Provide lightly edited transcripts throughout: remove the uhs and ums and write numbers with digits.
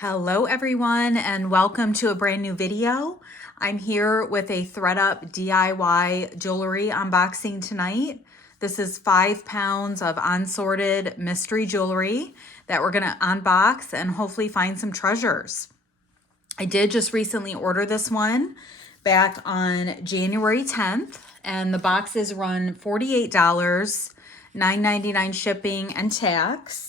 Hello everyone and welcome to a brand new video. I'm here with a ThredUP DIY jewelry unboxing tonight. This is 5 pounds of unsorted mystery jewelry that we're gonna unbox and hopefully find some treasures. I did just recently order this one back on January 10th and the boxes run $48, $9.99 shipping and tax.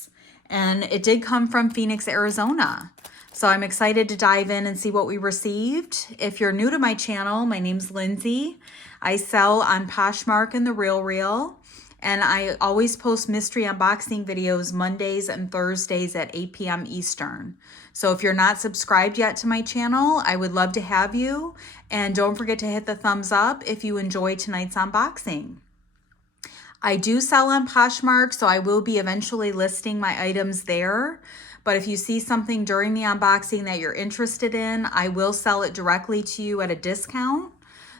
And it did come from Phoenix, Arizona. So I'm excited to dive in and see what we received. If you're new to my channel, my name's Lindsay. I sell on Poshmark and The RealReal. And I always post mystery unboxing videos Mondays and Thursdays at 8 p.m. Eastern. So if you're not subscribed yet to my channel, I would love to have you. And don't forget to hit the thumbs up if you enjoy tonight's unboxing. I do sell on Poshmark, so I will be eventually listing my items there. But if you see something during the unboxing that you're interested in, I will sell it directly to you at a discount.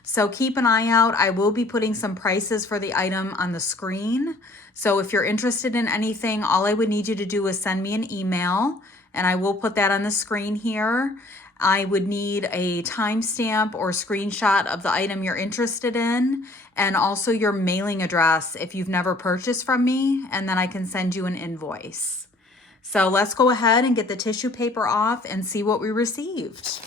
So keep an eye out. I will be putting some prices for the item on the screen. So if you're interested in anything, all I would need you to do is send me an email, and I will put that on the screen here. I would need a timestamp or screenshot of the item you're interested in, and also your mailing address if you've never purchased from me, and then I can send you an invoice. So let's go ahead and get the tissue paper off and see what we received.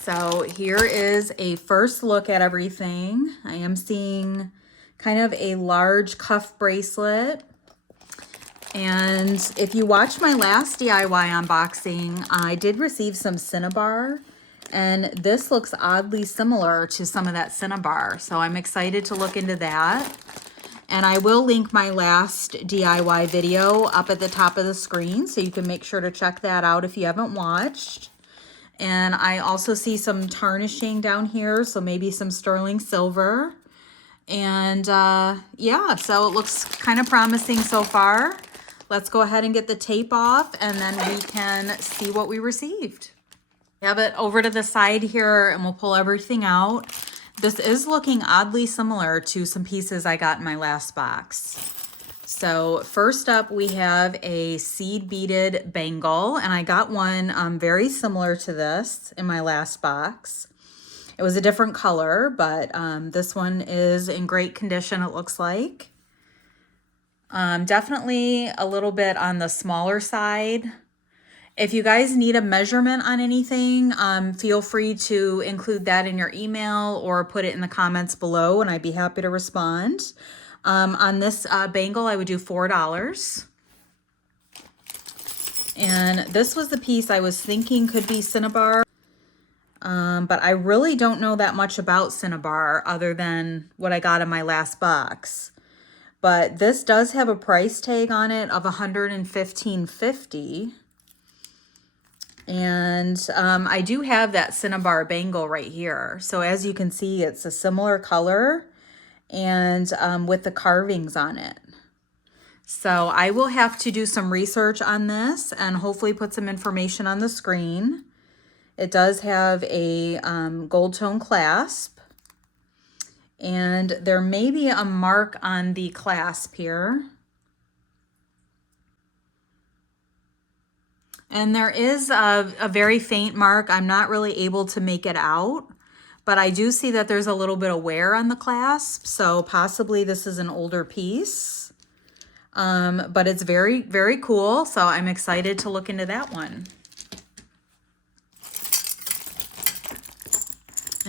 So here is a first look at everything. I am seeing kind of a large cuff bracelet. And if you watched my last DIY unboxing, I did receive some Cinnabar. And this looks oddly similar to some of that Cinnabar. So I'm excited to look into that. And I will link my last DIY video up at the top of the screen, so you can make sure to check that out if you haven't watched. And I also see some tarnishing down here, so maybe some sterling silver. And yeah, so it looks kind of promising so far. Let's go ahead and get the tape off, and then we can see what we received. Have it over to the side here, and we'll pull everything out. This is looking oddly similar to some pieces I got in my last box. So first up, we have a seed beaded bangle, and I got one very similar to this in my last box. It was a different color, but this one is in great condition, it looks like. Definitely a little bit on the smaller side. If you guys need a measurement on anything, feel free to include that in your email or put it in the comments below, and I'd be happy to respond. On this bangle, I would do $4. And this was the piece I was thinking could be Cinnabar. But I really don't know that much about Cinnabar other than what I got in my last box. But this does have a price tag on it of $115.50. And I do have that Cinnabar bangle right here. So as you can see, it's a similar color and with the carvings on it. So I will have to do some research on this and hopefully put some information on the screen. It does have a gold tone clasp, and there may be a mark on the clasp here. And there is a very faint mark. I'm not really able to make it out, but I do see that there's a little bit of wear on the clasp, so possibly this is an older piece. But it's very, very cool, so I'm excited to look into that one.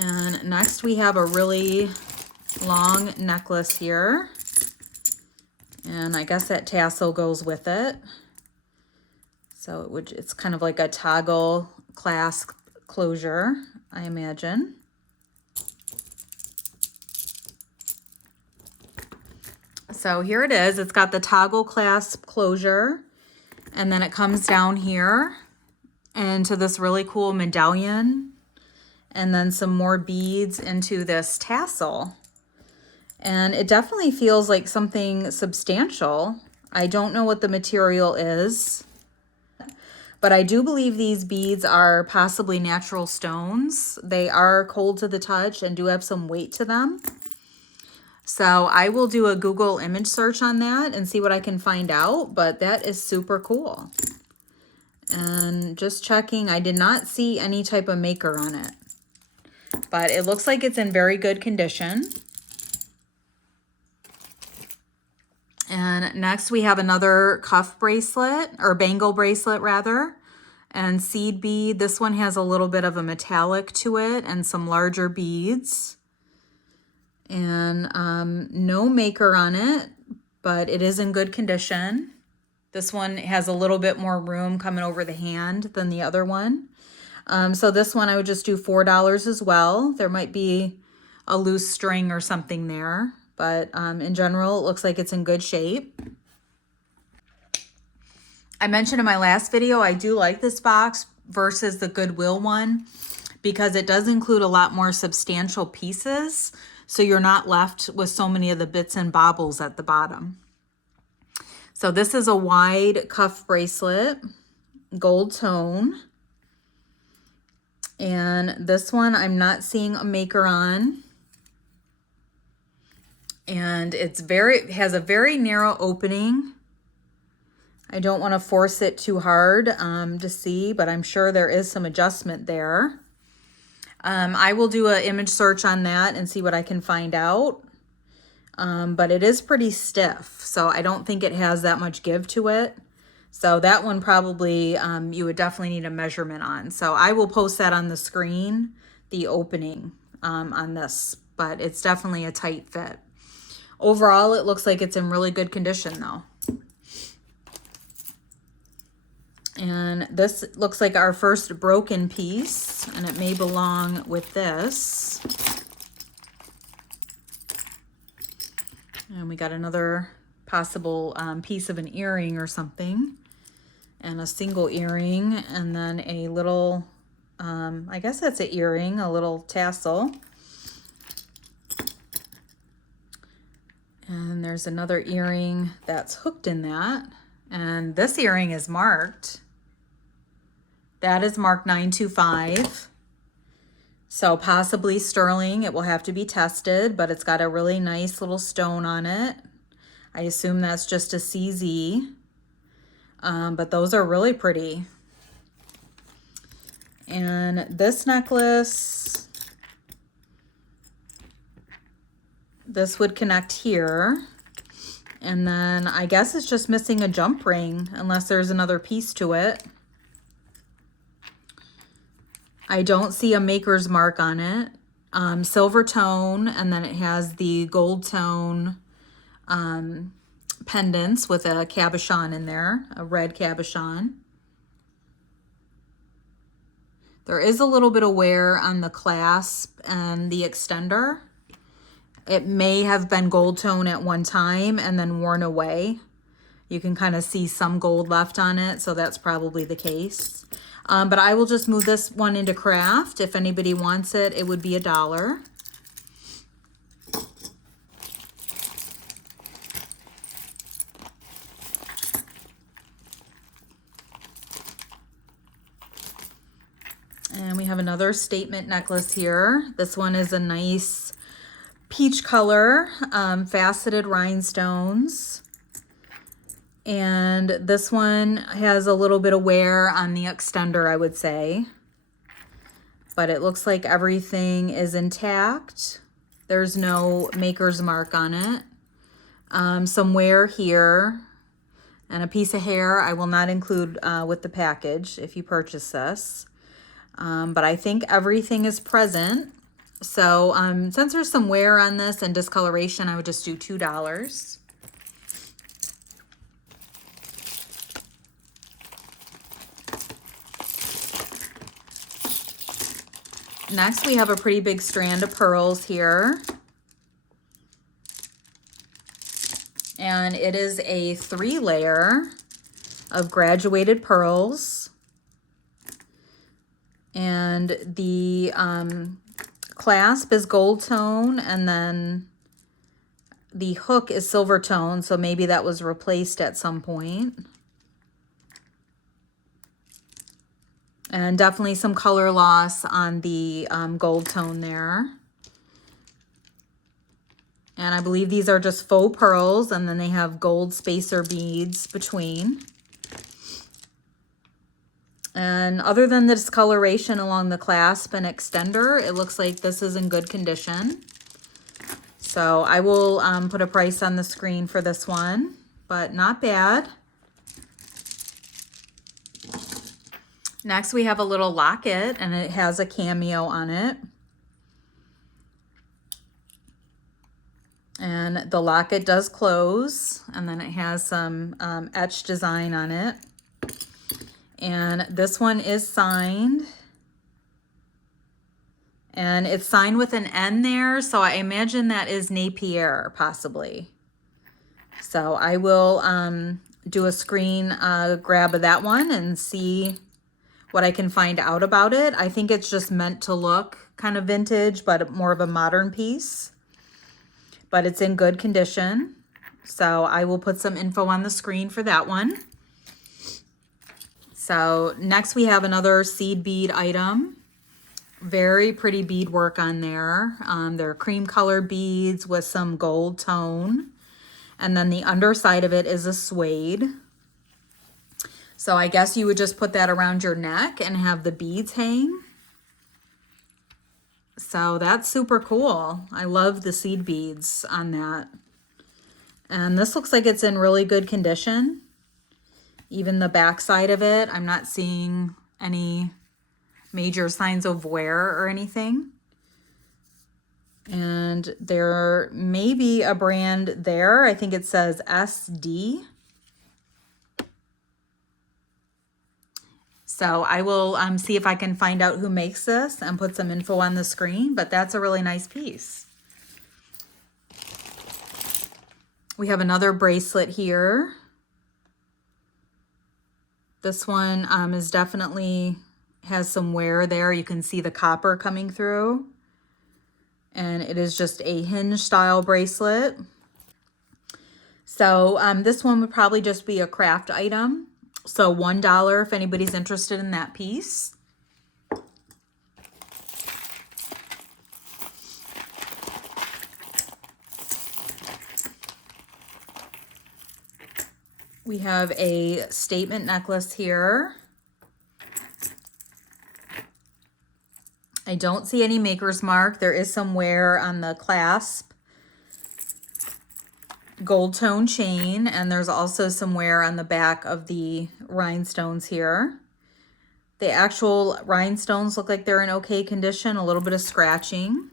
And next we have a really long necklace here. And I guess that tassel goes with it. So it's kind of like a toggle clasp closure, I imagine. So here it is. It's got the toggle clasp closure, and then it comes down here into this really cool medallion, and then some more beads into this tassel. And it definitely feels like something substantial. I don't know what the material is. But I do believe these beads are possibly natural stones. They are cold to the touch and do have some weight to them. So I will do a Google image search on that and see what I can find out, but that is super cool. And just checking, I did not see any type of maker on it, but it looks like it's in very good condition. And next we have another cuff bracelet, or bangle bracelet rather, and seed bead. This one has a little bit of a metallic to it and some larger beads. And no maker on it, but it is in good condition. This one has a little bit more room coming over the hand than the other one. So this one I would just do $4 as well. There might be a loose string or something there, but in general, it looks like it's in good shape. I mentioned in my last video, I do like this box versus the Goodwill one because it does include a lot more substantial pieces. So you're not left with so many of the bits and baubles at the bottom. So this is a wide cuff bracelet, gold tone. And this one I'm not seeing a maker on. And it has a very narrow opening. I don't want to force it too hard to see, but I'm sure there is some adjustment there. I will do an image search on that and see what I can find out. But it is pretty stiff, so I don't think it has that much give to it. So that one probably you would definitely need a measurement on. So I will post that on the screen, the opening on this, but it's definitely a tight fit. Overall, it looks like it's in really good condition though. And this looks like our first broken piece, and it may belong with this. And we got another possible piece of an earring or something, and a single earring, and then a little, I guess that's an earring, a little tassel. And there's another earring that's hooked in that. And this earring is marked. That is marked 925. So possibly sterling. It will have to be tested, but it's got a really nice little stone on it. I assume that's just a CZ. But those are really pretty. And this necklace, this would connect here. And then I guess it's just missing a jump ring unless there's another piece to it. I don't see a maker's mark on it. Silver tone, and then it has the gold tone pendants with a cabochon in there, a red cabochon. There is a little bit of wear on the clasp and the extender. It may have been gold tone at one time and then worn away. You can kind of see some gold left on it, so that's probably the case. But I will just move this one into craft. If anybody wants it, it would be $1. And we have another statement necklace here. This one is a nice peach color, faceted rhinestones. And this one has a little bit of wear on the extender, I would say. But it looks like everything is intact. There's no maker's mark on it. Some wear here. And a piece of hair I will not include with the package if you purchase this. But I think everything is present. So since there's some wear on this and discoloration, I would just do $2. Next, we have a pretty big strand of pearls here. And it is a 3-layer of graduated pearls. And the clasp is gold tone, and then the hook is silver tone, so maybe that was replaced at some point. And definitely some color loss on the gold tone there. And I believe these are just faux pearls, and then they have gold spacer beads between. And other than the discoloration along the clasp and extender, it looks like this is in good condition. So I will put a price on the screen for this one, but not bad. Next, we have a little locket, and it has a cameo on it. And the locket does close, and then it has some etched design on it. And this one is signed. And it's signed with an N there, so I imagine that is Napier, possibly. So I will do a screen grab of that one and see what I can find out about it. I think it's just meant to look kind of vintage, but more of a modern piece. But it's in good condition. So I will put some info on the screen for that one. So next we have another seed bead item. Very pretty bead work on there. They're cream color beads with some gold tone. And then the underside of it is a suede. So I guess you would just put that around your neck and have the beads hang. So that's super cool. I love the seed beads on that. And this looks like it's in really good condition. Even the back side of it, I'm not seeing any major signs of wear or anything. And there may be a brand there. I think it says SD. So I will see if I can find out who makes this and put some info on the screen, but that's a really nice piece. We have another bracelet here. This one is definitely has some wear there. You can see the copper coming through. And it is just a hinge style bracelet. So this one would probably just be a craft item. So $1 if anybody's interested in that piece. We have a statement necklace here. I don't see any maker's mark. There is some wear on the clasp. Gold tone chain, and there's also some wear on the back of the rhinestones here. The actual rhinestones look like they're in okay condition, a little bit of scratching.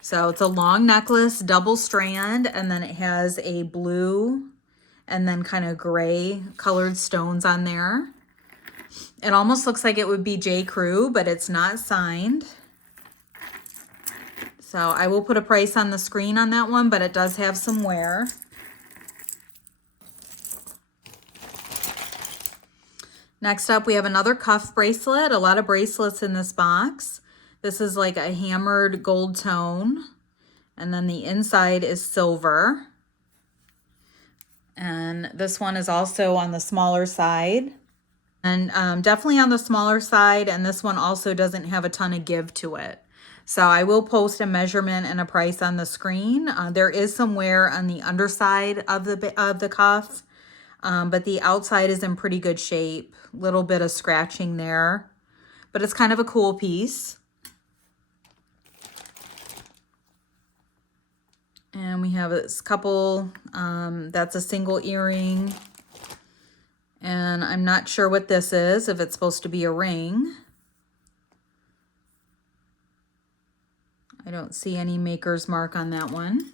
So it's a long necklace, double strand, and then it has a blue and then kind of gray colored stones on there. It almost looks like it would be J. Crew, but it's not signed. So I will put a price on the screen on that one, but it does have some wear. Next up, we have another cuff bracelet. A lot of bracelets in this box. This is like a hammered gold tone. And then the inside is silver. And this one is also on the smaller side. And definitely on the smaller side. And this one also doesn't have a ton of give to it. So I will post a measurement and a price on the screen. There is some wear on the underside of the cuff, but the outside is in pretty good shape. Little bit of scratching there, but it's kind of a cool piece. And we have this couple, that's a single earring. And I'm not sure what this is, if it's supposed to be a ring. I don't see any maker's mark on that one.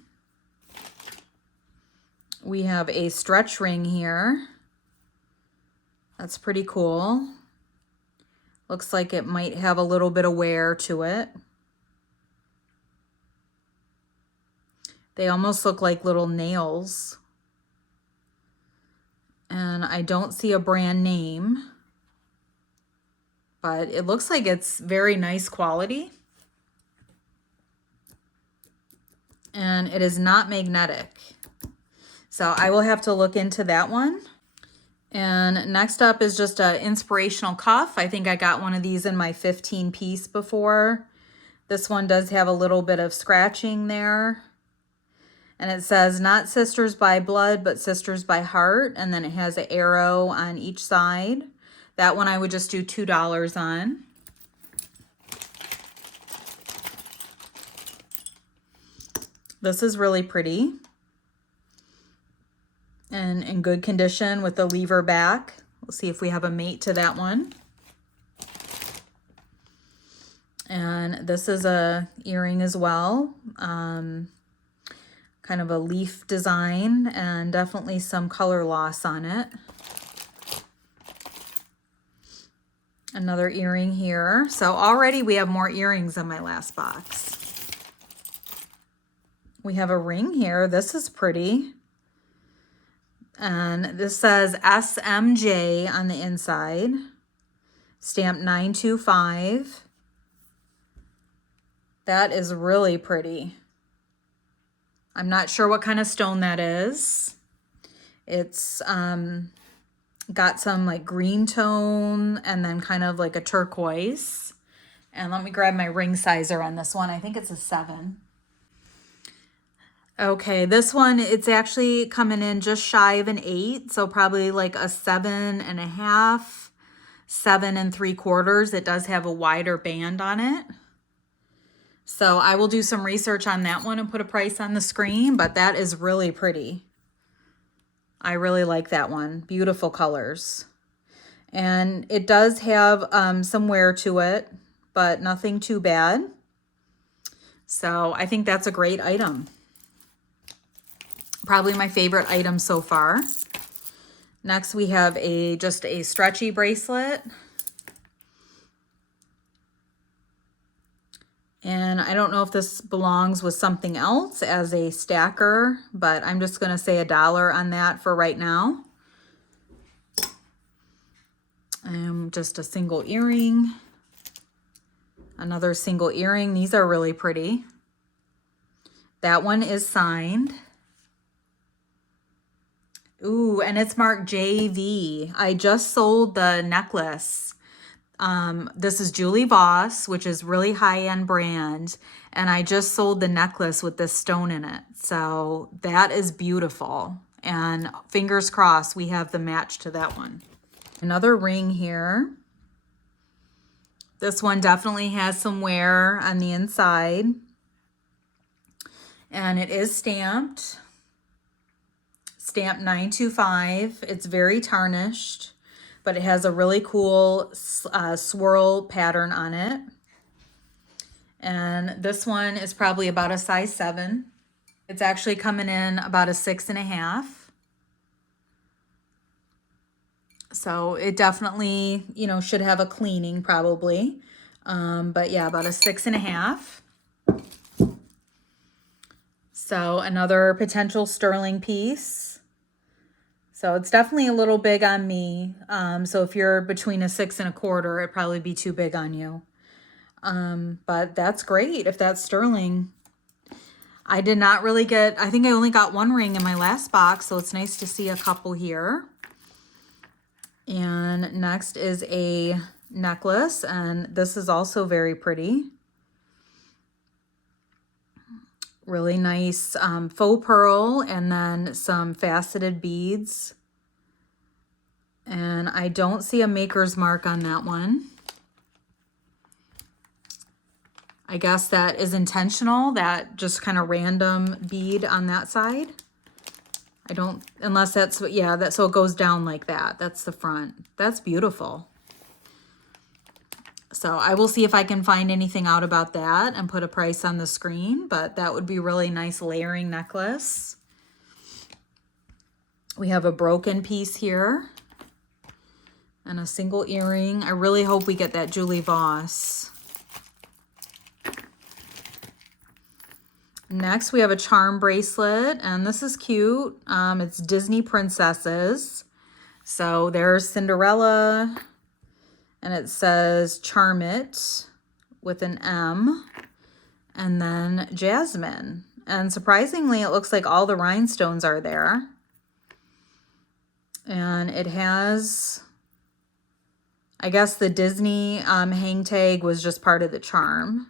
We have a stretch ring here. That's pretty cool. Looks like it might have a little bit of wear to it. They almost look like little nails. And I don't see a brand name, but it looks like it's very nice quality. And it is not magnetic. So I will have to look into that one. And next up is just an inspirational cuff. I think I got one of these in my 15 piece before. This one does have a little bit of scratching there. And it says, not sisters by blood, but sisters by heart. And then it has an arrow on each side. That one I would just do $2 on. This is really pretty and in good condition with the lever back. We'll see if we have a mate to that one. And this is a earring as well. Kind of a leaf design and definitely some color loss on it. Another earring here. So already we have more earrings in my last box. We have a ring here. This is pretty. And this says SMJ on the inside. Stamp 925. That is really pretty. I'm not sure what kind of stone that is. It's got some like green tone and then kind of like a turquoise. And let me grab my ring sizer on this one. I think it's a 7. Okay, this one, it's actually coming in just shy of an 8. So probably like a 7.5, 7 3/4. It does have a wider band on it. So I will do some research on that one and put a price on the screen, but that is really pretty. I really like that one. Beautiful colors. And it does have some wear to it, but nothing too bad. So I think that's a great item. Probably my favorite item so far. Next we have just a stretchy bracelet. And I don't know if this belongs with something else as a stacker, but I'm just going to say $1 on that for right now. Just a single earring. Another single earring. These are really pretty. That one is signed. Ooh, and it's marked JV. I just sold the necklace. This is Julie Voss, which is really high-end brand, and I just sold the necklace with this stone in it. So that is beautiful, and fingers crossed we have the match to that one. Another ring here. This one definitely has some wear on the inside, and it is stamped. Stamp 925. It's very tarnished, but it has a really cool swirl pattern on it. And this one is probably about a size 7. It's actually coming in about a 6.5. So it definitely, you know, should have a cleaning probably. But yeah, about a 6.5. So another potential sterling piece. So it's definitely a little big on me. So if you're between a 6 1/4, it'd probably be too big on you. But that's great if that's sterling. I did not really get, I think I only got one ring in my last box, so it's nice to see a couple here. And next is a necklace, and this is also very pretty. Really nice faux pearl and then some faceted beads. And I don't see a maker's mark on that one. I guess that is intentional, that just kind of random bead on that side. I don't, unless that's, yeah, that, so it goes down like that. That's the front. That's beautiful. So I will see if I can find anything out about that and put a price on the screen, but that would be really nice layering necklace. We have a broken piece here and a single earring. I really hope we get that Julie Voss. Next, we have a charm bracelet, and this is cute. It's Disney princesses. So there's Cinderella, and it says Charm It with an M, and then Jasmine. And surprisingly, it looks like all the rhinestones are there. And it has, I guess the Disney hang tag was just part of the charm.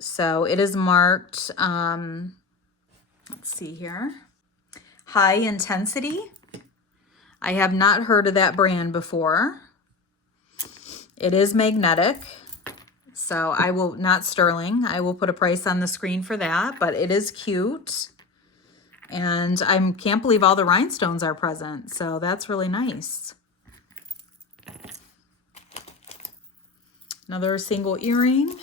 So it is marked, let's see here, High Intensity. I have not heard of that brand before. It is magnetic. So I will, not sterling, I will put a price on the screen for that, but it is cute. And I can't believe all the rhinestones are present. So that's really nice. Another single earring.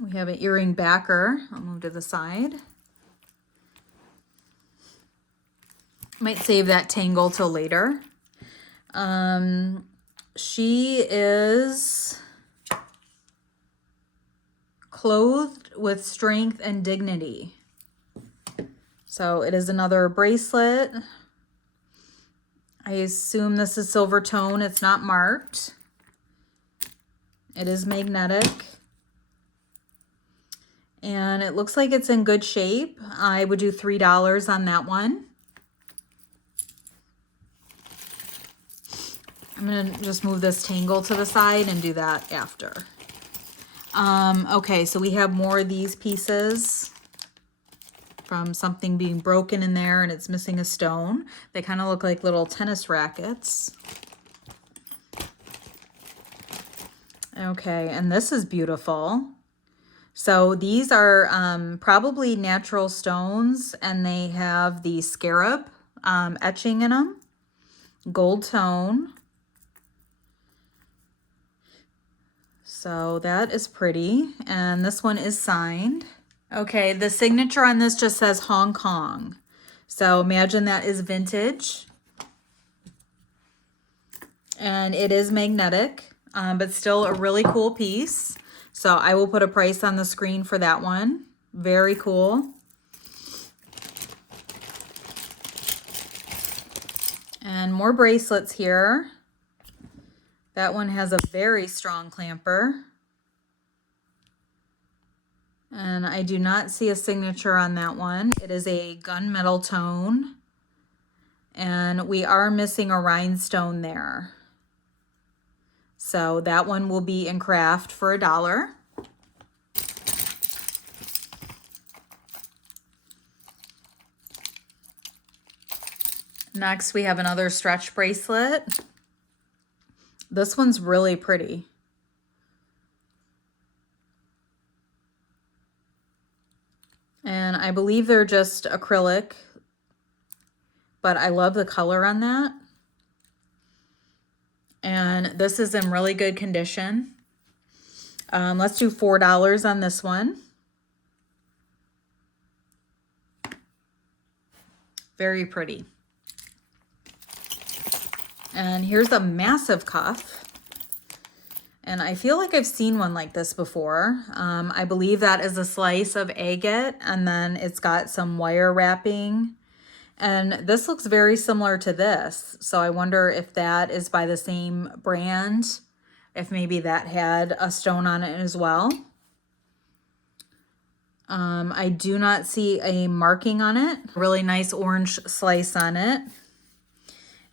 We have an earring backer. I'll move to the side. Might save that tangle till later. She is clothed with strength and dignity. So it is another bracelet. I assume this is silver tone. It's not marked. It is magnetic. And it looks like it's in good shape. I would do $3 on that one. I'm gonna just move this tangle to the side and do that after. Okay, so we have more of these pieces from something being broken in there and it's missing a stone. They kind of look like little tennis rackets. Okay, and this is beautiful. So these are probably natural stones and they have the scarab etching in them. Gold tone. So that is pretty. And this one is signed. Okay, the signature on this just says Hong Kong. So imagine that is vintage. And it is magnetic, but still a really cool piece. So I will put a price on the screen for that one. Very cool. And more bracelets here. That one has a very strong clamper. And I do not see a signature on that one. It is a gunmetal tone. And we are missing a rhinestone there. So that one will be in craft for $1. Next, we have another stretch bracelet. This one's really pretty. And I believe they're just acrylic, but I love the color on that. And this is in really good condition. Let's do $4 on this one. Very pretty. And here's a massive cuff. And I feel like I've seen one like this before. I believe that is a slice of agate, and then it's got some wire wrapping. And this looks very similar to this. So I wonder if that is by the same brand, if maybe that had a stone on it as well. I do not see a marking on it. Really nice orange slice on it.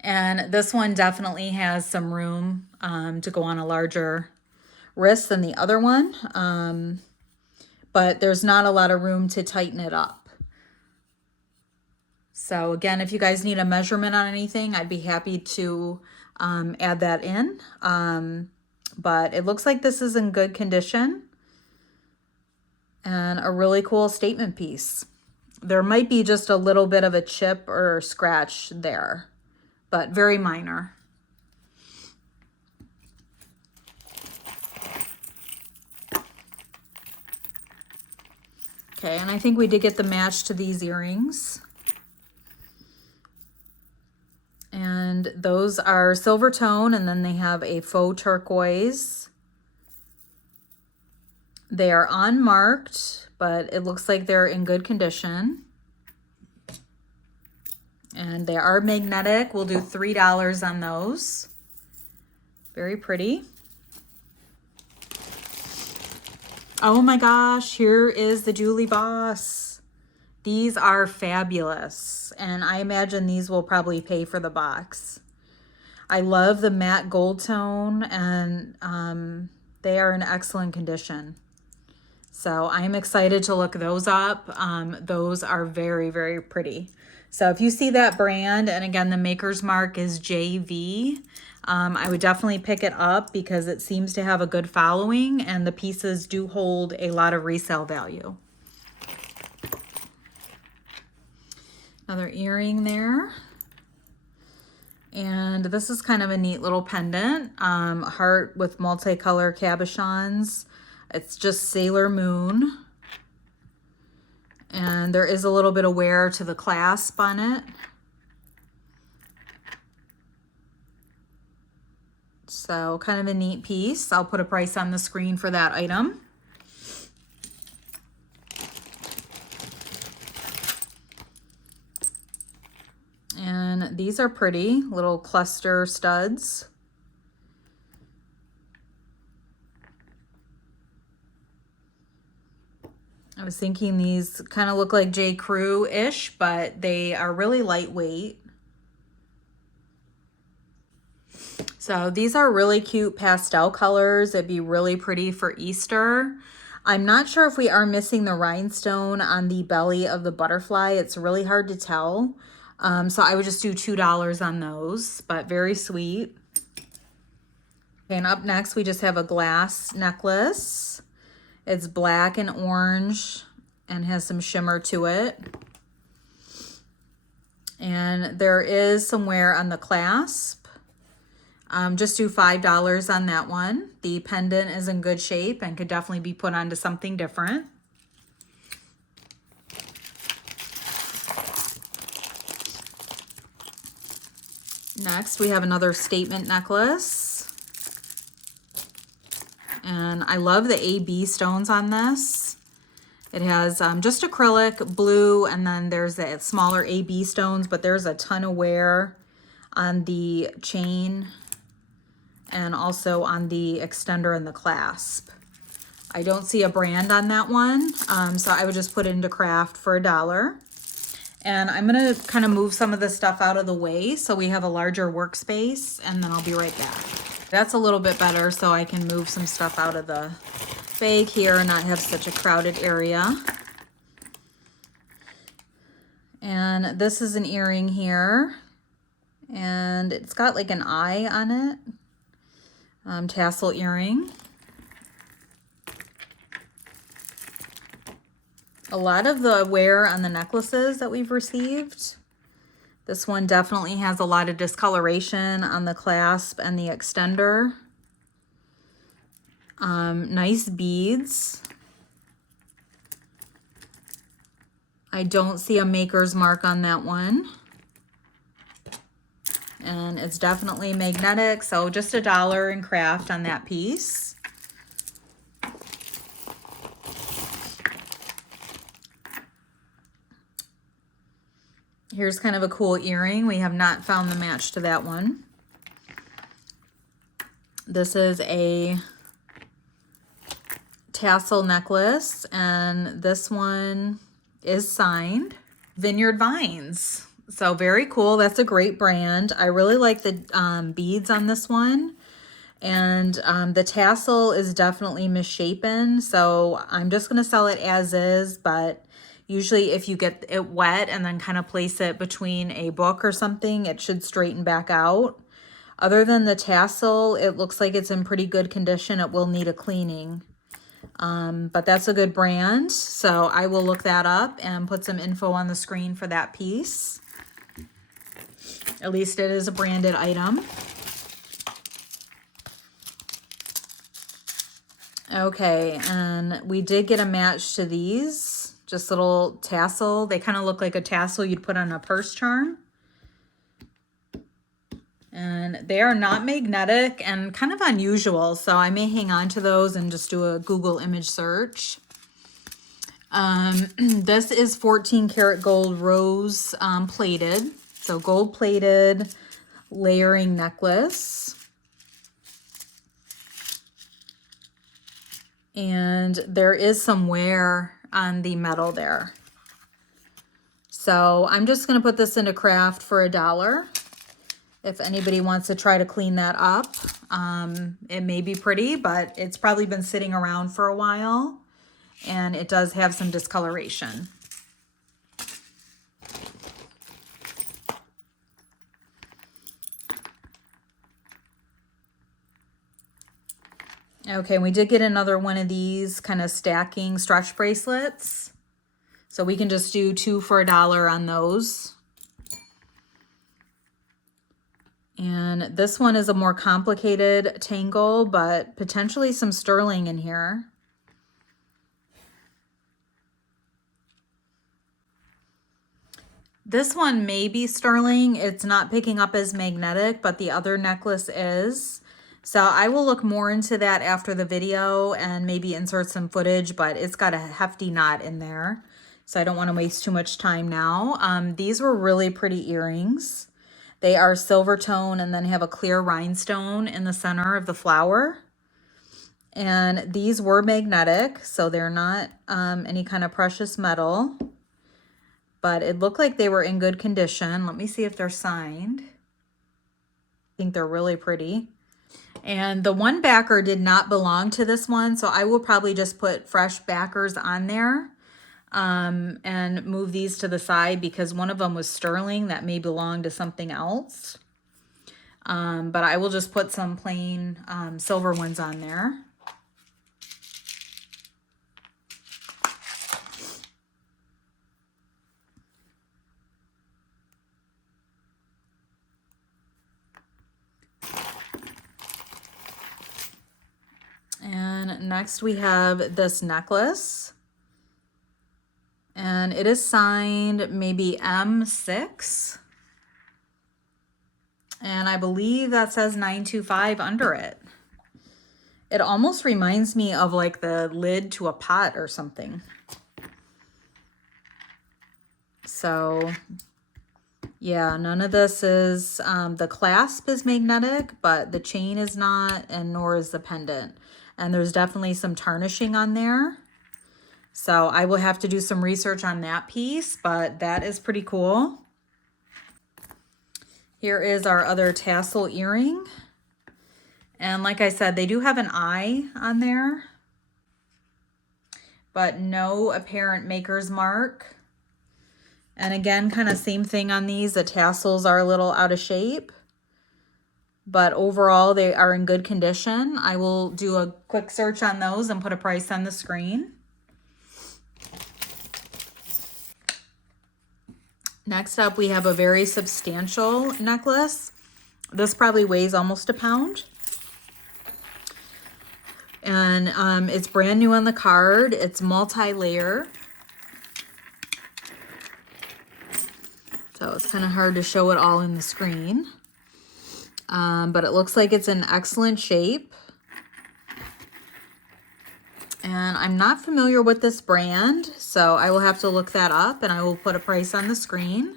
And this one definitely has some room to go on a larger wrist than the other one. But there's not a lot of room to tighten it up. So again, if you guys need a measurement on anything, I'd be happy to add that in. But it looks like this is in good condition and a really cool statement piece. There might be just a little bit of a chip or scratch there, but very minor. Okay, and I think we did get the match to these earrings. And those are silver tone, and then they have a faux turquoise. They are unmarked, but it looks like they're in good condition. And they are magnetic. We'll do $3 on those. Very pretty. Oh my gosh, here is the Julie Boss. These are fabulous, and I imagine these will probably pay for the box. I love the matte gold tone, and they are in excellent condition. So I'm excited to look those up. Those are very, very pretty. So if you see that brand, and again, the maker's mark is JV, I would definitely pick it up because it seems to have a good following and the pieces do hold a lot of resale value. Another earring there. And this is kind of a neat little pendant, heart with multicolor cabochons. It's just Sailor Moon. And there is a little bit of wear to the clasp on it. So kind of a neat piece. I'll put a price on the screen for that item. And these are pretty little cluster studs. I was thinking these kind of look like J. Crew-ish, but they are really lightweight. So these are really cute pastel colors. It'd be really pretty for Easter. I'm not sure if we are missing the rhinestone on the belly of the butterfly. It's really hard to tell. So I would just do $2 on those, but very sweet. Okay, and up next, we just have a glass necklace. It's black and orange and has some shimmer to it. And there is some wear on the clasp. Just do $5 on that one. The pendant is in good shape and could definitely be put onto something different. Next, we have another statement necklace. And I love the AB stones on this. It has just acrylic, blue, and then there's the smaller AB stones, but there's a ton of wear on the chain and also on the extender and the clasp. I don't see a brand on that one, so I would just put it into craft for $1. And I'm gonna kind of move some of this stuff out of the way so we have a larger workspace, and then I'll be right back. That's a little bit better, so I can move some stuff out of the bag here and not have such a crowded area. And this is an earring here, and it's got like an eye on it, tassel earring. A lot of the wear on the necklaces that we've received. This one definitely has a lot of discoloration on the clasp and the extender. Nice beads. I don't see a maker's mark on that one. And it's definitely magnetic, so just $1 in craft on that piece. Here's kind of a cool earring. We have not found the match to that one. This is a tassel necklace, and this one is signed Vineyard Vines. So very cool. That's a great brand. I really like the beads on this one. And the tassel is definitely misshapen. So I'm just going to sell it as is, but usually if you get it wet and then kind of place it between a book or something, it should straighten back out. Other than the tassel, it looks like it's in pretty good condition. It will need a cleaning. But that's a good brand. So I will look that up and put some info on the screen for that piece. At least it is a branded item. Okay, and we did get a match to these. Just little tassel. They kind of look like a tassel you'd put on a purse charm. And they are not magnetic and kind of unusual, so I may hang on to those and just do a Google image search. This is 14 karat gold rose plated. So gold plated layering necklace. And there is some wear on the metal there. So I'm just going to put this into craft for $1. If anybody wants to try to clean that up, it may be pretty, but it's probably been sitting around for a while, and it does have some discoloration. Okay, we did get another one of these kind of stacking stretch bracelets. So we can just do 2 for $1 on those. And this one is a more complicated tangle, but potentially some sterling in here. This one may be sterling. It's not picking up as magnetic, but the other necklace is. So I will look more into that after the video and maybe insert some footage, but it's got a hefty knot in there. So I don't want to waste too much time now. These were really pretty earrings. They are silver tone and then have a clear rhinestone in the center of the flower. And these were magnetic, so they're not any kind of precious metal. But it looked like they were in good condition. Let me see if they're signed. I think they're really pretty. And the one backer did not belong to this one, so I will probably just put fresh backers on there and move these to the side because one of them was sterling that may belong to something else. But I will just put some plain silver ones on there. And next we have this necklace. And it is signed maybe M6. And I believe that says 925 under it. It almost reminds me of like the lid to a pot or something. So yeah, none of this is, the clasp is magnetic, but the chain is not, and nor is the pendant. And there's definitely some tarnishing on there. So I will have to do some research on that piece, but that is pretty cool. Here is our other tassel earring. And like I said, they do have an eye on there, but no apparent maker's mark. And again, kind of same thing on these. The tassels are a little out of shape, but overall they are in good condition. I will do a quick search on those and put a price on the screen. Next up, we have a very substantial necklace. This probably weighs almost a pound. And it's brand new on the card. It's multi-layer. So it's kind of hard to show it all in the screen. But it looks like it's in excellent shape. And I'm not familiar with this brand, so I will have to look that up and I will put a price on the screen.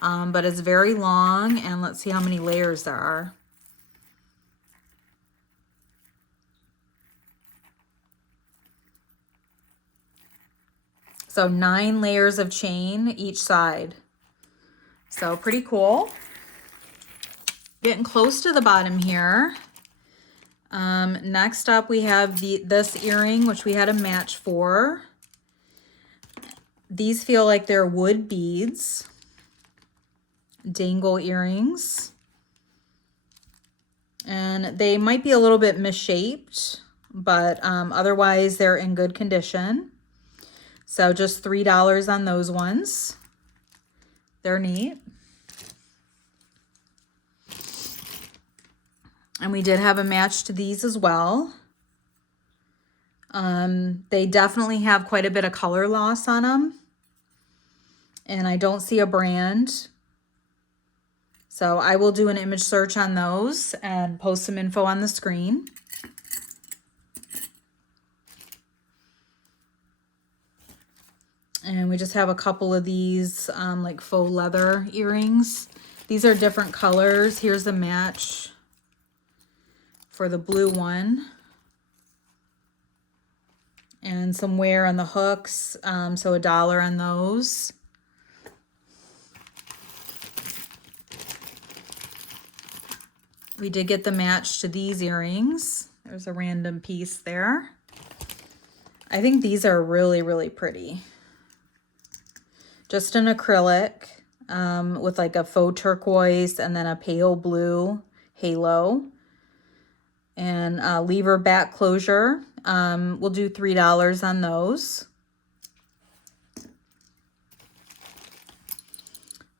But it's very long, and let's see how many layers there are. So 9 layers of chain each side. So pretty cool. Getting close to the bottom here. Next up we have this earring, which we had a match for. These feel like they're wood beads. Dangle earrings. And they might be a little bit misshaped, but otherwise they're in good condition. So just $3 on those ones. They're neat. And we did have a match to these as well. They definitely have quite a bit of color loss on them. And I don't see a brand. So I will do an image search on those and post some info on the screen. And we just have a couple of these like faux leather earrings. These are different colors. Here's the match for the blue one. and some wear on the hooks, so $1 on those. We did get the match to these earrings. There's a random piece there. I think these are really, really pretty. Just an acrylic with like a faux turquoise and then a pale blue halo. And lever back closure. We'll do $3 on those.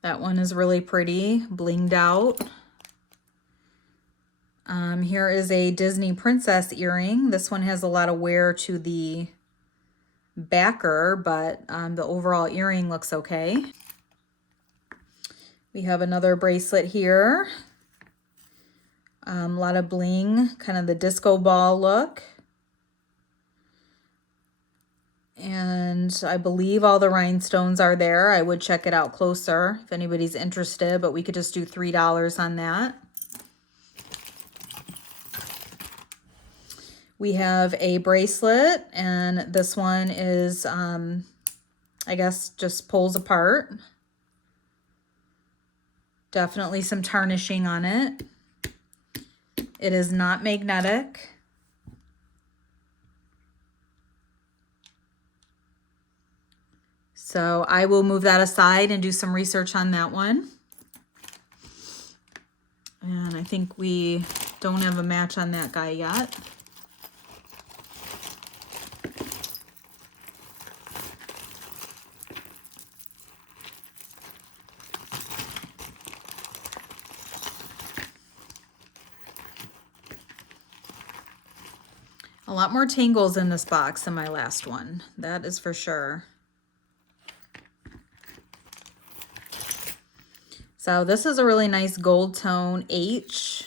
That one is really pretty, blinged out. Here is a Disney princess earring. This one has a lot of wear to the backer, but the overall earring looks okay. We have another bracelet here. A lot of bling, kind of the disco ball look. And I believe all the rhinestones are there. I would check it out closer if anybody's interested, but we could just do $3 on that. We have a bracelet, and this one is, I guess, just pulls apart. Definitely some tarnishing on it. It is not magnetic. So I will move that aside and do some research on that one. And I think we don't have a match on that guy yet. A lot more tangles in this box than my last one. That is for sure. So this is a really nice gold tone H.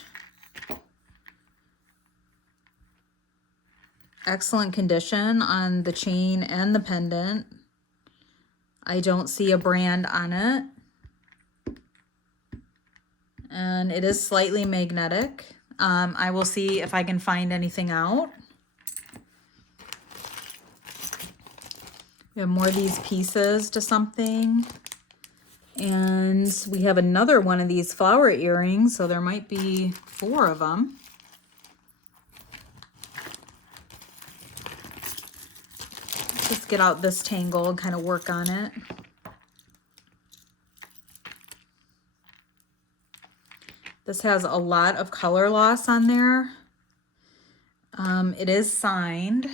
Excellent condition on the chain and the pendant. I don't see a brand on it. And it is slightly magnetic. I will see if I can find anything out. We have more of these pieces to something. And we have another one of these flower earrings, so there might be 4 of them. Let's just get out this tangle and kind of work on it. This has a lot of color loss on there. It is signed.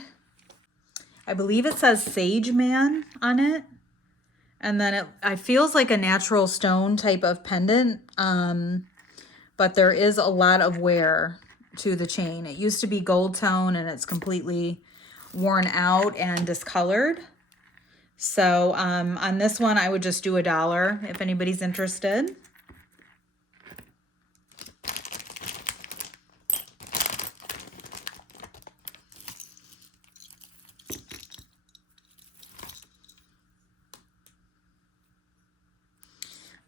I believe it says Sage Man on it. And then it feels like a natural stone type of pendant, but there is a lot of wear to the chain. It used to be gold tone and it's completely worn out and discolored. So on this one, I would just do $1 if anybody's interested.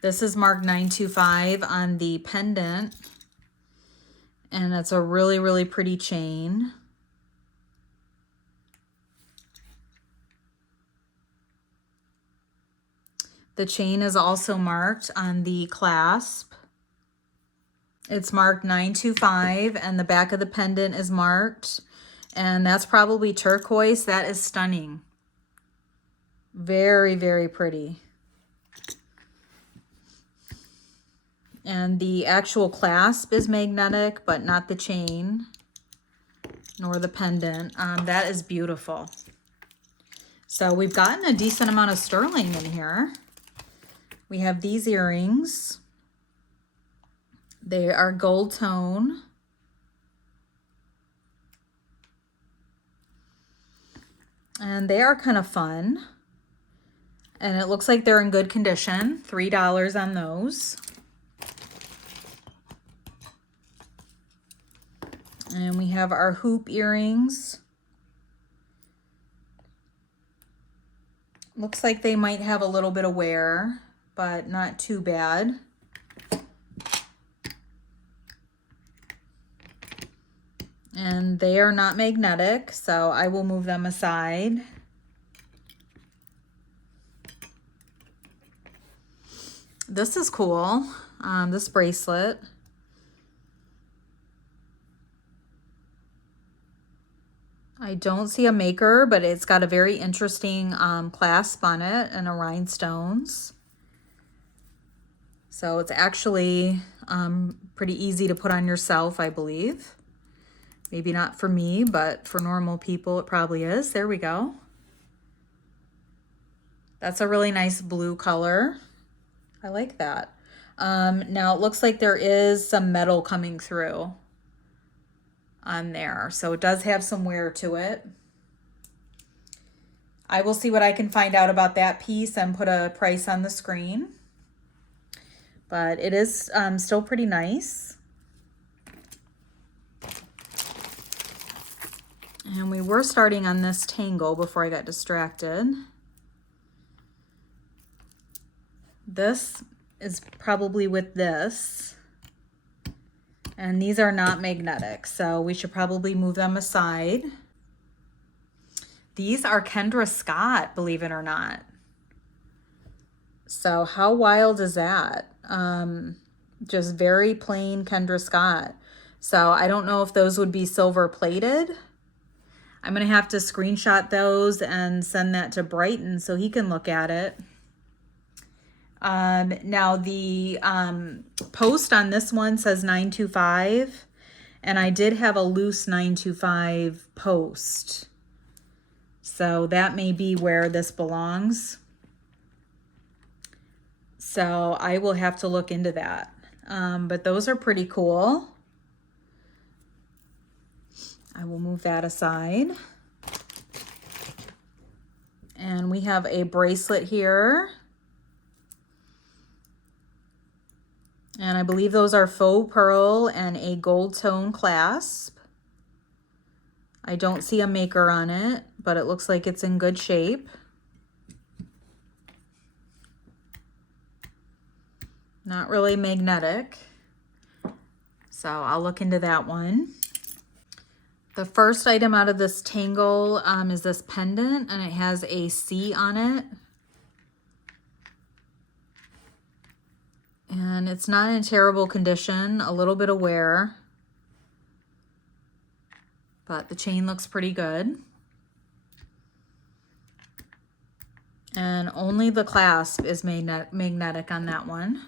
This is marked 925 on the pendant, and it's a really, really pretty chain. The chain is also marked on the clasp. It's marked 925, and the back of the pendant is marked, and that's probably turquoise. That is stunning. Very, very pretty. And the actual clasp is magnetic, but not the chain, nor the pendant. That is beautiful. So we've gotten a decent amount of sterling in here. We have these earrings. They are gold tone. And they are kind of fun. And it looks like they're in good condition. $3 on those. And we have our hoop earrings. Looks like they might have a little bit of wear, but not too bad. and they are not magnetic, so I will move them aside. This is cool, this bracelet. I don't see a maker, but it's got a very interesting clasp on it and a rhinestones. So it's actually pretty easy to put on yourself, I believe. Maybe not for me, but for normal people it probably is. There we go. That's a really nice blue color. I like that. Now it looks like there is some metal coming through on there, so it does have some wear to it. I will see what I can find out about that piece and put a price on the screen, but it is still pretty nice. And we were starting on this tangle before I got distracted. This is probably with this, and these are not magnetic, so we should probably move them aside. These are Kendra Scott, believe it or not. So how wild is that? Just very plain Kendra Scott. So I don't know if those would be silver plated. I'm gonna have to screenshot those and send that to Brighton so he can look at it. Now the post on this one says 925, and I did have a loose 925 post. So that may be where this belongs. So I will have to look into that. But those are pretty cool. I will move that aside. And we have a bracelet here. And I believe those are faux pearl and a gold tone clasp. I don't see a maker on it, but it looks like it's in good shape. Not really magnetic, so I'll look into that one. The first item out of this tangle is this pendant, and it has a C on it. And it's not in terrible condition, a little bit of wear, but the chain looks pretty good. And only the clasp is magnetic on that one.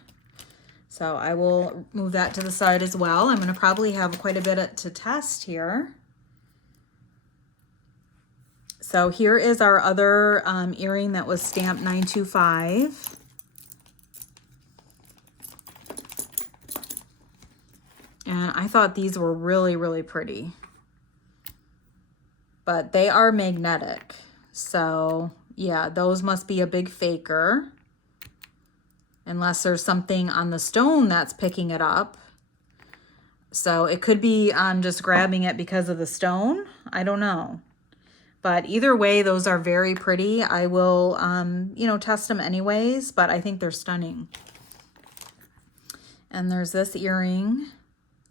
So I will move that to the side as well. I'm going to probably have quite a bit to test here. So here is our other earring that was stamped 925. And I thought these were really, really pretty. But they are magnetic. So yeah, those must be a big faker. Unless there's something on the stone that's picking it up. So it could be just grabbing it because of the stone. I don't know. But either way, those are very pretty. I will, you know, test them anyways, but I think they're stunning. And there's this earring,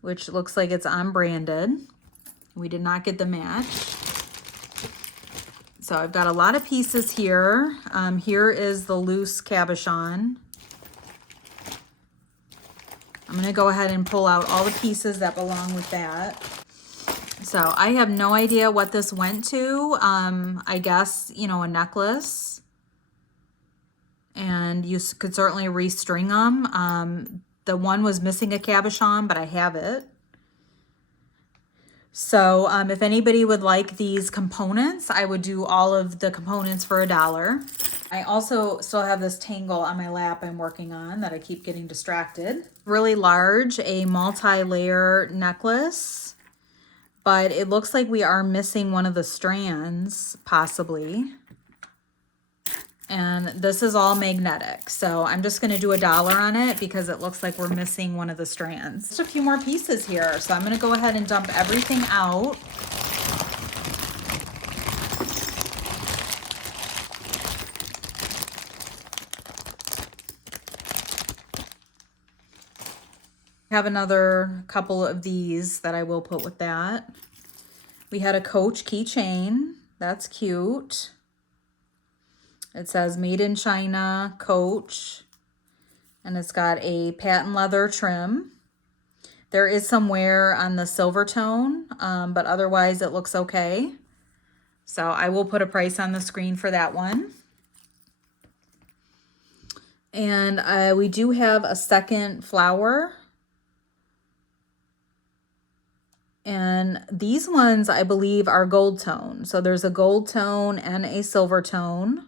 which looks like it's unbranded. We did not get the match. So I've got a lot of pieces here. Here is the loose cabochon. I'm going to go ahead and pull out all the pieces that belong with that. So I have no idea what this went to. I guess, you know, a necklace. And you could certainly restring them. The one was missing a cabochon, but I have it. So if anybody would like these components, I would do all of the components for $1. I also still have this tangle on my lap I'm working on that I keep getting distracted. Really large, a multi-layer necklace, but it looks like we are missing one of the strands, possibly. And this is all magnetic. So I'm just gonna do $1 on it because it looks like we're missing one of the strands. Just a few more pieces here. So I'm gonna go ahead and dump everything out. I have another couple of these that I will put with that. We had a Coach keychain. That's cute. It says Made in China, Coach. And it's got a patent leather trim. There is some wear on the silver tone, but otherwise it looks okay. So I will put a price on the screen for that one. And we do have a second flower. And these ones, I believe, are gold tone. So there's a gold tone and a silver tone.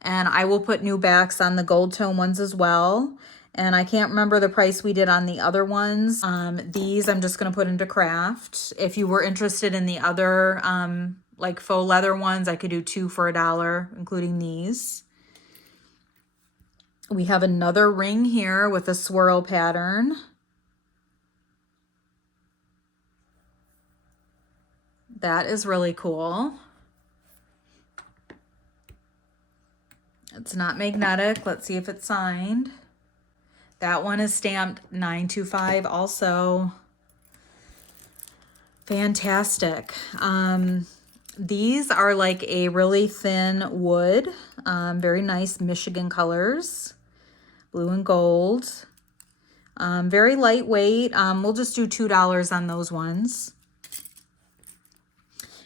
And I will put new backs on the gold tone ones as well. And I can't remember the price we did on the other ones. These I'm just going to put into craft. If you were interested in the other like faux leather ones, I could do 2 for $1, including these. We have another ring here with a swirl pattern. That is really cool. It's not magnetic. Let's see if it's signed. That one is stamped 925 also. Fantastic. These are like a really thin wood. Very nice Michigan colors. Blue and gold. Very lightweight. We'll just do $2 on those ones.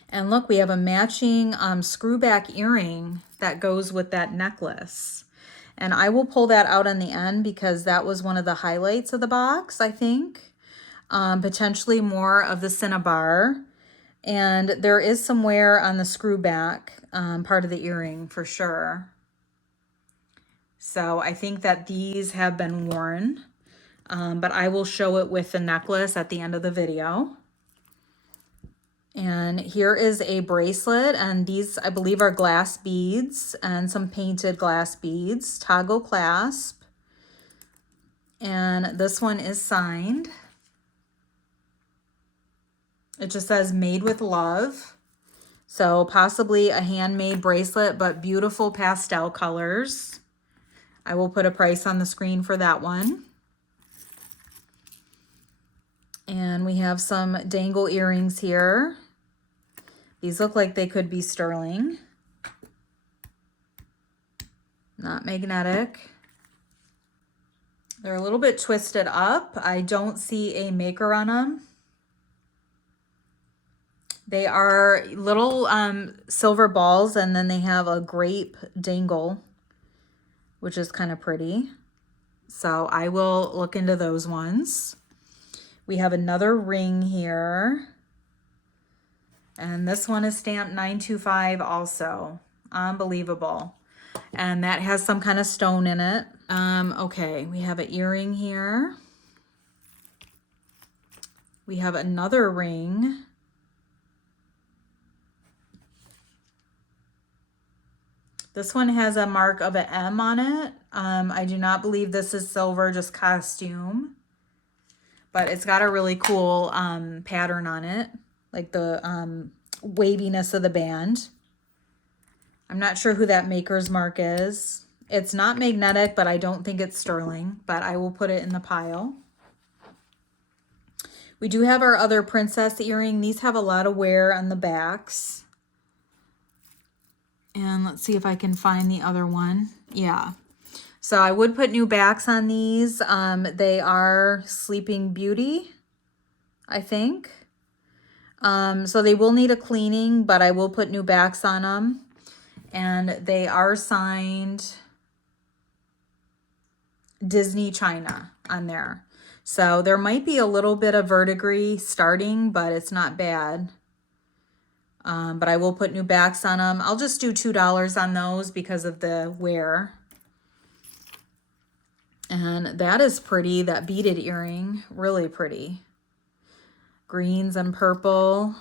And look, we have a matching screw back earring that goes with that necklace. And I will pull that out on the end because that was one of the highlights of the box, I think. Potentially more of the cinnabar. And there is some wear on the screw back part of the earring for sure. So I think that these have been worn. But I will show it with the necklace at the end of the video. And here is a bracelet, and these I believe are glass beads and some painted glass beads, toggle clasp. And this one is signed. It just says made with love. So possibly a handmade bracelet, but beautiful pastel colors. I will put a price on the screen for that one. And we have some dangle earrings here. These look like they could be sterling. Not magnetic. They're a little bit twisted up. I don't see a maker on them. They are little silver balls, and then they have a grape dangle, which is kind of pretty. So I will look into those ones. We have another ring here. And this one is stamped 925 also. Unbelievable. And that has some kind of stone in it. Okay, we have an earring here. We have another ring. This one has a mark of an M on it. I do not believe this is silver, just costume. But it's got a really cool pattern on it. Like the waviness of the band. I'm not sure who that maker's mark is. It's not magnetic, but I don't think it's sterling. But I will put it in the pile. We do have our other princess earring. These have a lot of wear on the backs. And let's see if I can find the other one. Yeah. So I would put new backs on these. They are Sleeping Beauty, I think. So they will need a cleaning, but I will put new backs on them. And they are signed Disney China on there. So there might be a little bit of verdigris starting, but it's not bad. But I will put new backs on them. I'll just do $2 on those because of the wear. And that is pretty, that beaded earring, really pretty. Greens and purple.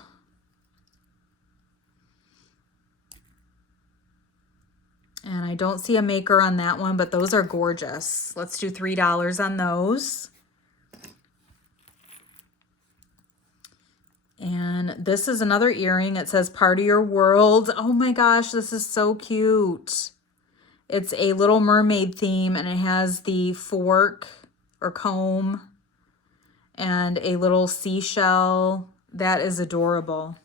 And I don't see a maker on that one, but those are gorgeous. Let's do $3 on those. And this is another earring. It says part of your world. Oh my gosh, this is so cute. It's a Little Mermaid theme, and it has the fork or comb and a little seashell. That is adorable.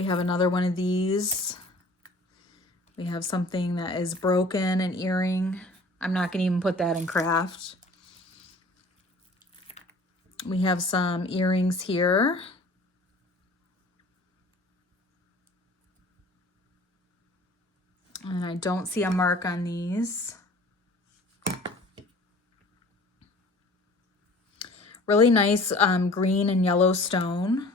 We have another one of these. We have something that is broken, an earring. I'm not going to even put that in craft. We have some earrings here. And I don't see a mark on these. Really nice green and yellow stone.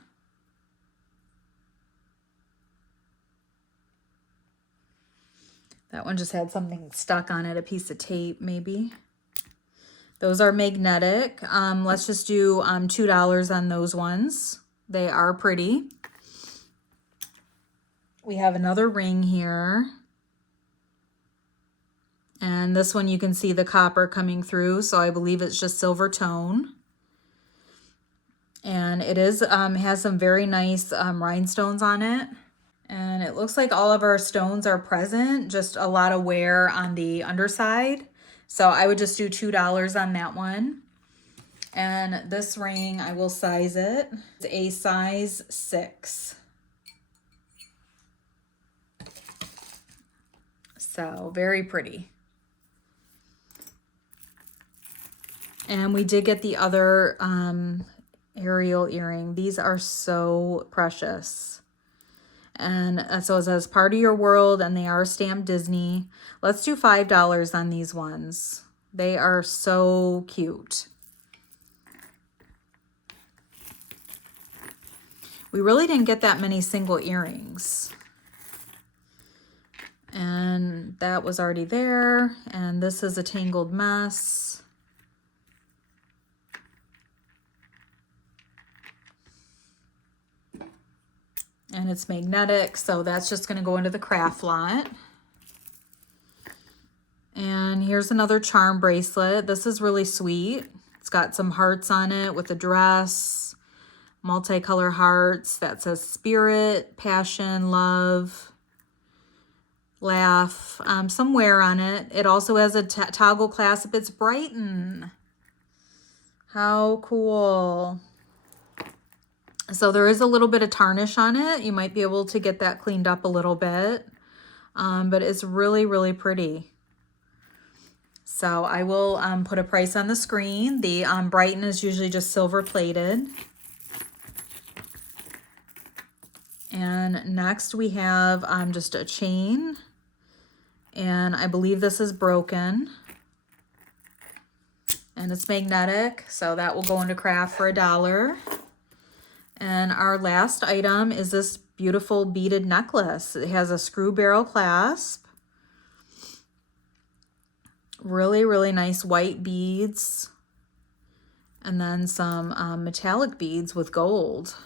That one just had something stuck on it, a piece of tape maybe. Those are magnetic. Let's just do $2 on those ones. They are pretty. We have another ring here. And this one you can see the copper coming through, so I believe it's just silver tone. And it is has some very nice rhinestones on it. And it looks like all of our stones are present, just a lot of wear on the underside. So I would just do $2 on that one. And this ring, I will size it. It's a size 6. So very pretty. And we did get the other Ariel earring. These are so precious. And so it says part of your world, and they are stamped Disney. Let's do $5 on these ones. They are so cute. We really didn't get that many single earrings. And that was already there. And this is a tangled mess. And it's magnetic, so that's just going to go into the craft lot. And here's another charm bracelet. This is really sweet. It's got some hearts on it with a dress, multicolor hearts that says spirit, passion, love, laugh, some wear on it. It also has a toggle clasp. It's Brighton. How cool. So there is a little bit of tarnish on it. You might be able to get that cleaned up a little bit, but it's really, really pretty. So I will put a price on the screen. The Brighton is usually just silver plated. And next we have just a chain, and I believe this is broken. And it's magnetic, so that will go into craft for $1. And our last item is this beautiful beaded necklace. It has a screw barrel clasp. Really, really nice white beads. And then some metallic beads with gold.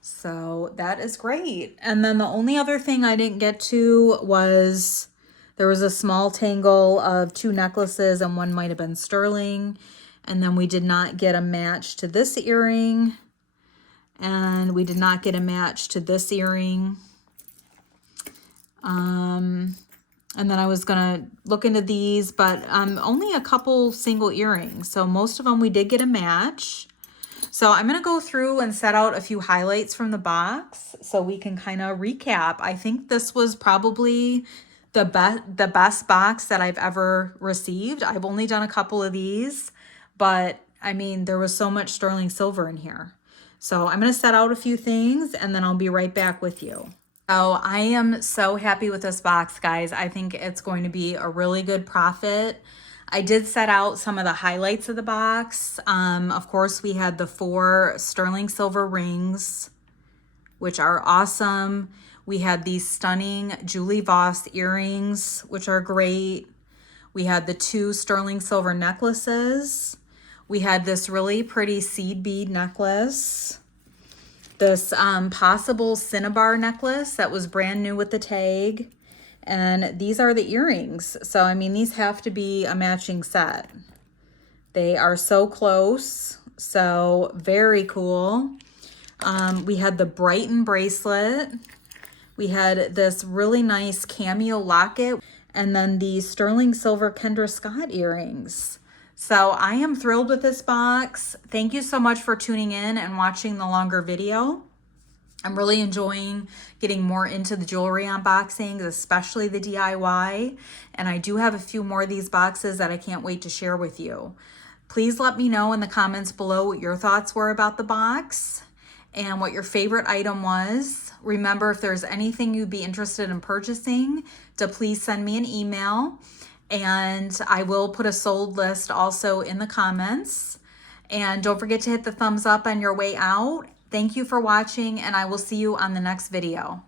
So that is great. And then the only other thing I didn't get to was there was a small tangle of 2 necklaces, and one might have been sterling. And then we did not get a match to this earring. And we did not get a match to this earring. And then I was gonna look into these, but only a couple single earrings. So most of them we did get a match. So I'm gonna go through and set out a few highlights from the box so we can kind of recap. I think this was probably the best box that I've ever received. I've only done a couple of these, but I mean, there was so much sterling silver in here. So I'm going to set out a few things, and then I'll be right back with you. So I am so happy with this box, guys. I think it's going to be a really good profit. I did set out some of the highlights of the box. Of course, we had the 4 sterling silver rings, which are awesome. We had these stunning Julie Voss earrings, which are great. We had the 2 sterling silver necklaces. We had this really pretty seed bead necklace. This possible cinnabar necklace that was brand new with the tag. And these are the earrings. So, I mean, these have to be a matching set. They are so close. So, very cool. We had the Brighton bracelet. We had this really nice cameo locket. And then the sterling silver Kendra Scott earrings. So I am thrilled with this box. Thank you so much for tuning in and watching the longer video. I'm really enjoying getting more into the jewelry unboxings, especially the DIY. And I do have a few more of these boxes that I can't wait to share with you. Please let me know in the comments below what your thoughts were about the box and what your favorite item was. Remember, if there's anything you'd be interested in purchasing, to please send me an email. And I will put a sold list also in the comments. And don't forget to hit the thumbs up on your way out. Thank you for watching, and I will see you on the next video.